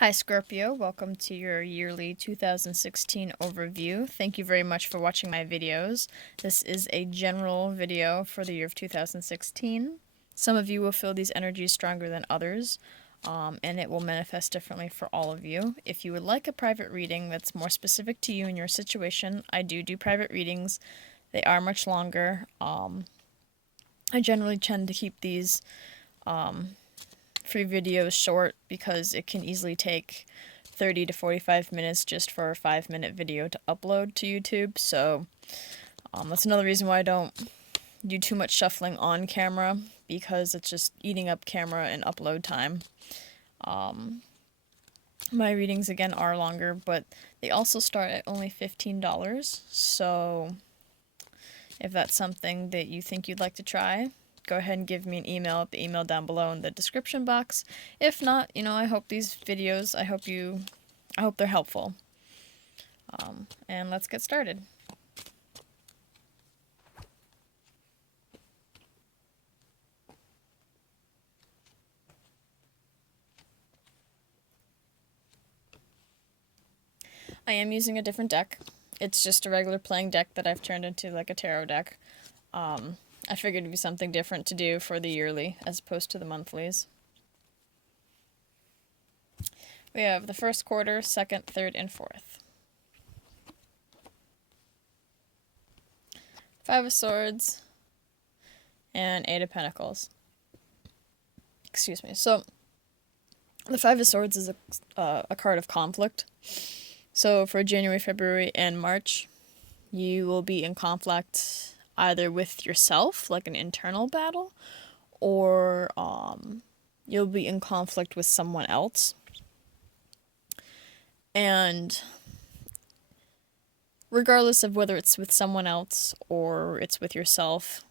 Hi Scorpio, welcome to your yearly 2016 overview. Thank you very much for watching my videos. This is a general video for the year of 2016. Some of you will feel these energies stronger than others, and it will manifest differently for all of you. If you would like a private reading that's more specific to you and your situation, I do private readings. They are much longer. I generally tend to keep these free videos short because it can easily take 30 to 45 minutes just for a 5-minute video to upload to YouTube. So that's another reason why I don't do too much shuffling on camera, because it's just eating up camera and upload time. My readings again are longer, but they also start at only $15. So if that's something that you think you'd like to try, go ahead and give me an email at the email down below in the description box. If not, I hope these videos, I hope they're helpful. And let's get started. I am using a different deck. It's just a regular playing deck that I've turned into like a tarot deck. I figured it'd be something different to do for the yearly as opposed to the monthlies. We have the first quarter, second, third, and fourth. Five of Swords and Eight of Pentacles. Excuse me. So, the Five of Swords is a card of conflict. So for January, February, and March, you will be in conflict either with yourself, like an internal battle, or you'll be in conflict with someone else. And regardless of whether it's with someone else or it's with yourself,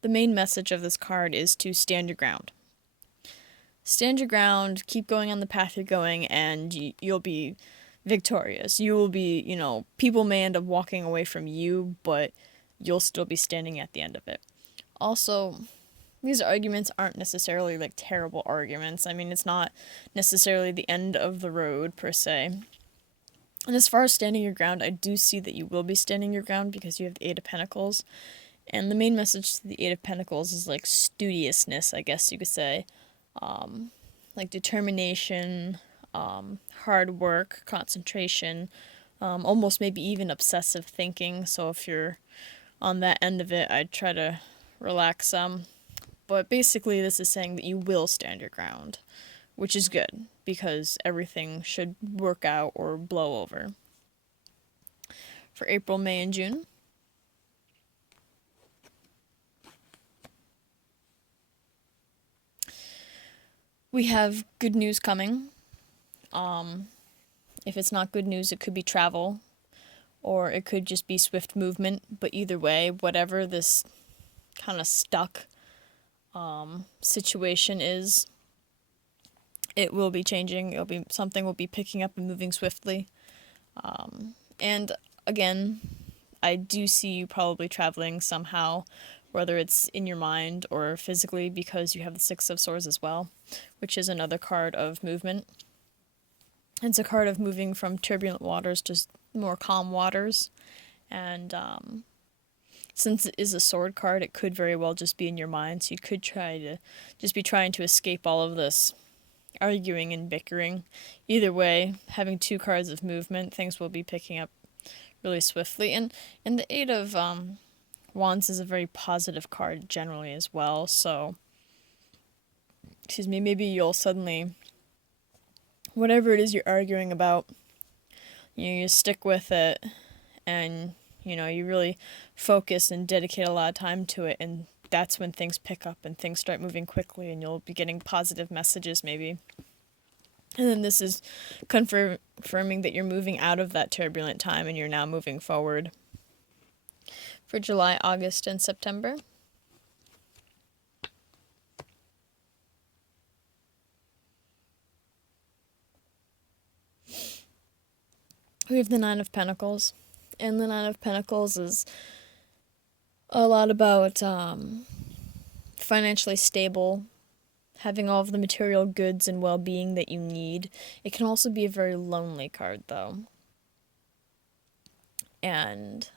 the main message of this card is to stand your ground. Stand your ground, keep going on the path you're going, and you'll be victorious. You will be, people may end up walking away from you, but you'll still be standing at the end of it. Also, these arguments aren't necessarily like terrible arguments. I mean, it's not necessarily the end of the road per se. And as far as standing your ground, I do see that you will be standing your ground because you have the Eight of Pentacles. And the main message to the Eight of Pentacles is like studiousness, I guess you could say. Like determination, hard work, concentration, almost maybe even obsessive thinking. So if you're on that end of it, I'd try to relax some. But basically, this is saying that you will stand your ground, which is good because everything should work out or blow over. For April, May, and June, we have good news coming. If it's not good news, it could be travel, or it could just be swift movement. But either way, whatever this kind of stuck situation is, it will be changing. Something will be picking up and moving swiftly. And again, I do see you probably traveling somehow, whether it's in your mind or physically, because you have the Six of Swords as well, which is another card of movement. It's a card of moving from turbulent waters to more calm waters. And since it is a sword card, it could very well just be in your mind. So you could try to just be trying to escape all of this arguing and bickering. Either way, having two cards of movement, things will be picking up really swiftly. And the Eight of Wands is a very positive card generally as well. So, maybe you'll suddenly, whatever it is you're arguing about, you stick with it, and you really focus and dedicate a lot of time to it, and that's when things pick up and things start moving quickly, and you'll be getting positive messages maybe. And then this is confirming that you're moving out of that turbulent time and you're now moving forward. For July, August, and September, we have the Nine of Pentacles. And the Nine of Pentacles is a lot about financially stable, having all of the material goods and well-being that you need. It can also be a very lonely card, though. And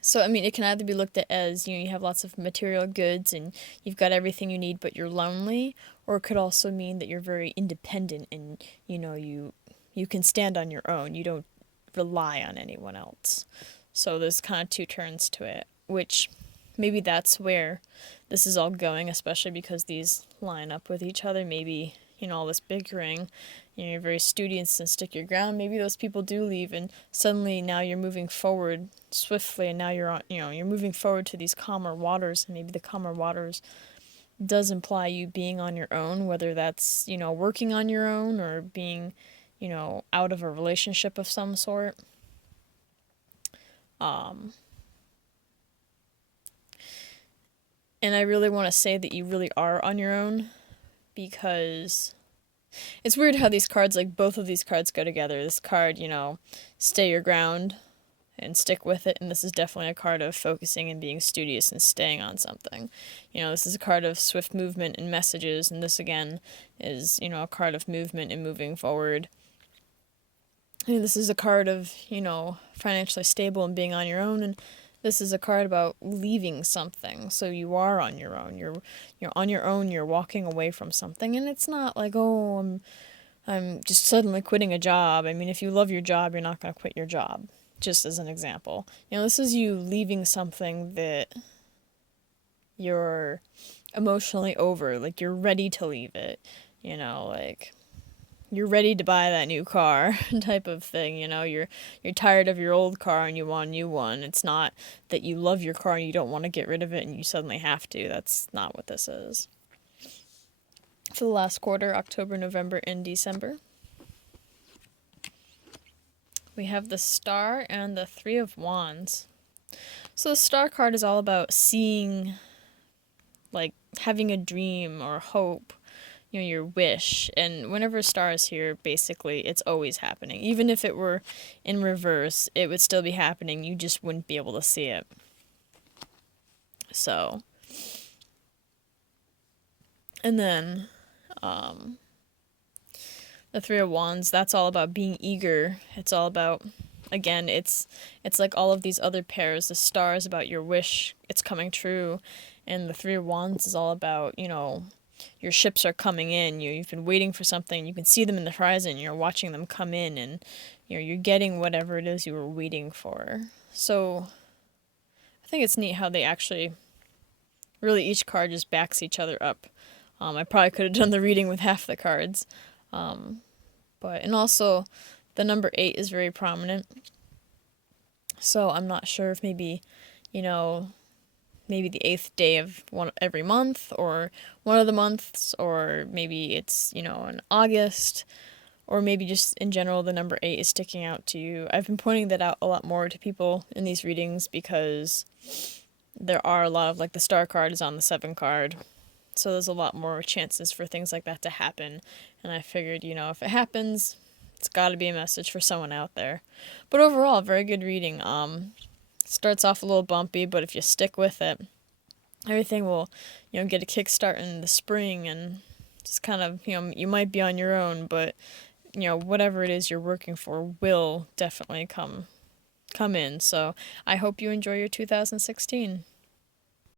so, I mean, it can either be looked at as, you have lots of material goods and you've got everything you need, but you're lonely, or it could also mean that you're very independent and, you can stand on your own. You don't rely on anyone else. So there's kind of two turns to it, which maybe that's where this is all going, especially because these line up with each other. Maybe, all this bickering, you're very studious and stick your ground. Maybe those people do leave, and suddenly now you're moving forward swiftly, and now you're on, you're moving forward to these calmer waters, and maybe the calmer waters does imply you being on your own, whether that's, working on your own or being, out of a relationship of some sort. And I really want to say that you really are on your own, because it's weird how these cards, like both of these cards go together. This card, stay your ground and stick with it, and this is definitely a card of focusing and being studious and staying on something. This is a card of swift movement and messages, and this again is, a card of movement and moving forward. And this is a card of, financially stable and being on your own, and this is a card about leaving something. So you are on your own. You're on your own. You're walking away from something, and it's not like, oh, I'm just suddenly quitting a job. I mean, if you love your job, you're not going to quit your job. Just as an example, this is you leaving something that you're emotionally over. Like, you're ready to leave it. Like, you're ready to buy that new car type of thing. You're tired of your old car and you want a new one. It's not that you love your car and you don't want to get rid of it and you suddenly have to. That's not what this is. For the last quarter, October, November, and December, we have the Star and the Three of Wands. So the Star card is all about seeing, like, having a dream or hope, your wish. And whenever a star is here, basically, it's always happening. Even if it were in reverse, it would still be happening. You just wouldn't be able to see it. So, and then, the Three of Wands, that's all about being eager. It's all about, again, it's like all of these other pairs. The Star is about your wish, it's coming true. And the Three of Wands is all about, your ships are coming in. You've been waiting for something. You can see them in the horizon. You're watching them come in, and you're getting whatever it is you were waiting for. So I think it's neat how they actually, really, each card just backs each other up. I probably could have done the reading with half the cards, and also the number 8 is very prominent. So I'm not sure if maybe, maybe the 8th day of every month, or one of the months, or maybe it's, in August, or maybe just in general the number 8 is sticking out to you. I've been pointing that out a lot more to people in these readings because there are a lot of, like, the Star card is on the 7 card, so there's a lot more chances for things like that to happen, and I figured, if it happens, it's got to be a message for someone out there. But overall, very good reading. Starts off a little bumpy, but if you stick with it, everything will, get a kickstart in the spring, and just kind of, you might be on your own, but, whatever it is you're working for will definitely come in. So I hope you enjoy your 2016.